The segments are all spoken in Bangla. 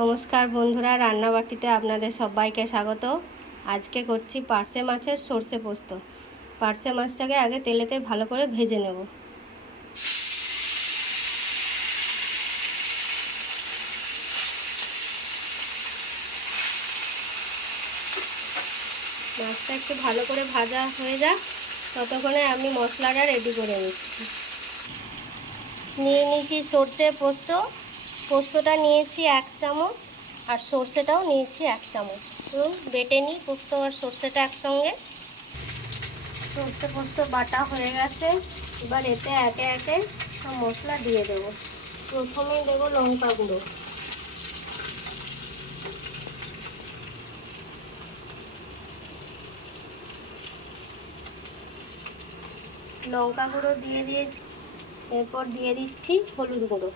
নমস্কার বন্ধুরা, রান্নাবাটিতে আপনাদের সবাইকে স্বাগত। আজকে করছি পার্শে মাছের সর্ষে পোস্ত। পার্শে মাছটাকে আগে তেলেতে ভালো করে ভেজে নেব। মাছটা একটু ভালো করে ভাজা হয়ে যাক, ততক্ষণে আমি মশলাটা রেডি করে নিচ্ছি। নিয়ে নিয়েছি সর্ষে পোস্ত। পোস্তটা নিয়েছি 1 চামচ, আর সর্ষেটাও নিয়েছি 1 চামচ। বেটে নিই পোস্ত আর সর্ষেটা একসঙ্গে। সর্ষে পোস্ত বাটা হয়ে গেছে। এবার এতে একে একে সব মশলা দিয়ে দেবো। প্রথমেই দেবো লঙ্কা গুঁড়ো, লঙ্কা গুঁড়ো দিয়ে দিয়েছি। এরপর দিয়ে দিচ্ছি হলুদ গুঁড়ো।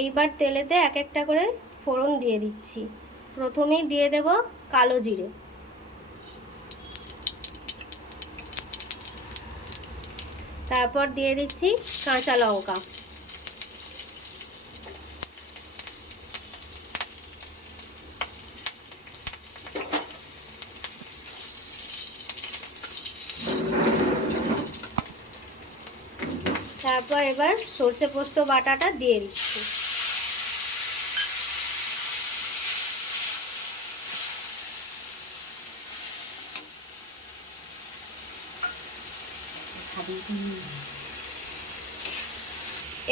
এইবার তেলেতে এক একটা করে ফোড়ন দিয়ে দিচ্ছি। প্রথমেই দিয়ে দেব কালো জিরে, তারপর দিয়ে দিচ্ছি কাঁচা লঙ্কা, তারপর এবার সর্ষে পোস্ত বাটাটা দিয়ে দিচ্ছি।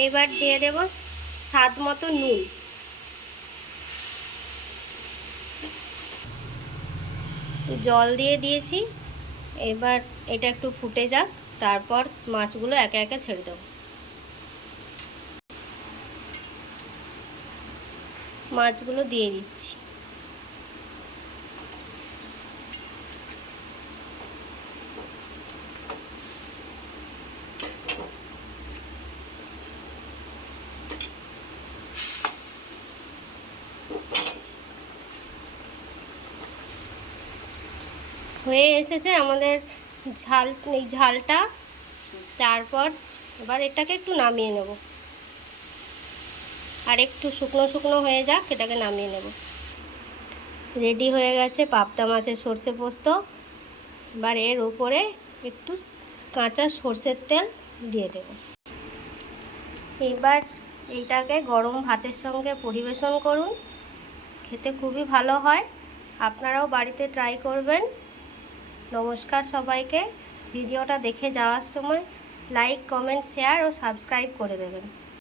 এবার দিয়ে দেব স্বাদ মতো নুন। জল দিয়ে দিয়েছি। এবার এটা একটু ফুটে যাক, তারপর মাছগুলো একে একে ছেড়ে দেব। মাছগুলো দিয়ে দিচ্ছি। হয়ে এসেছে আমাদের এই ঝালটা। তারপর এবার এটাকে একটু নামিয়ে নেব, আর একটু শুকনো শুকনো হয়ে যাক, এটাকে নামিয়ে নেব। রেডি হয়ে গেছে পাবদা মাছের সর্ষে পোস্ত। এবার এর উপরে একটু কাঁচা সর্ষের তেল দিয়ে দেব। এবার এইটাকে গরম ভাতের সঙ্গে পরিবেশন করুন, খেতে খুবই ভালো হয়। আপনারাও বাড়িতে ট্রাই করবেন। নমস্কার সবাইকে। ভিডিওটা দেখে যাওয়ার সময় লাইক, কমেন্ট, শেয়ার ও সাবস্ক্রাইব করে দেবেন।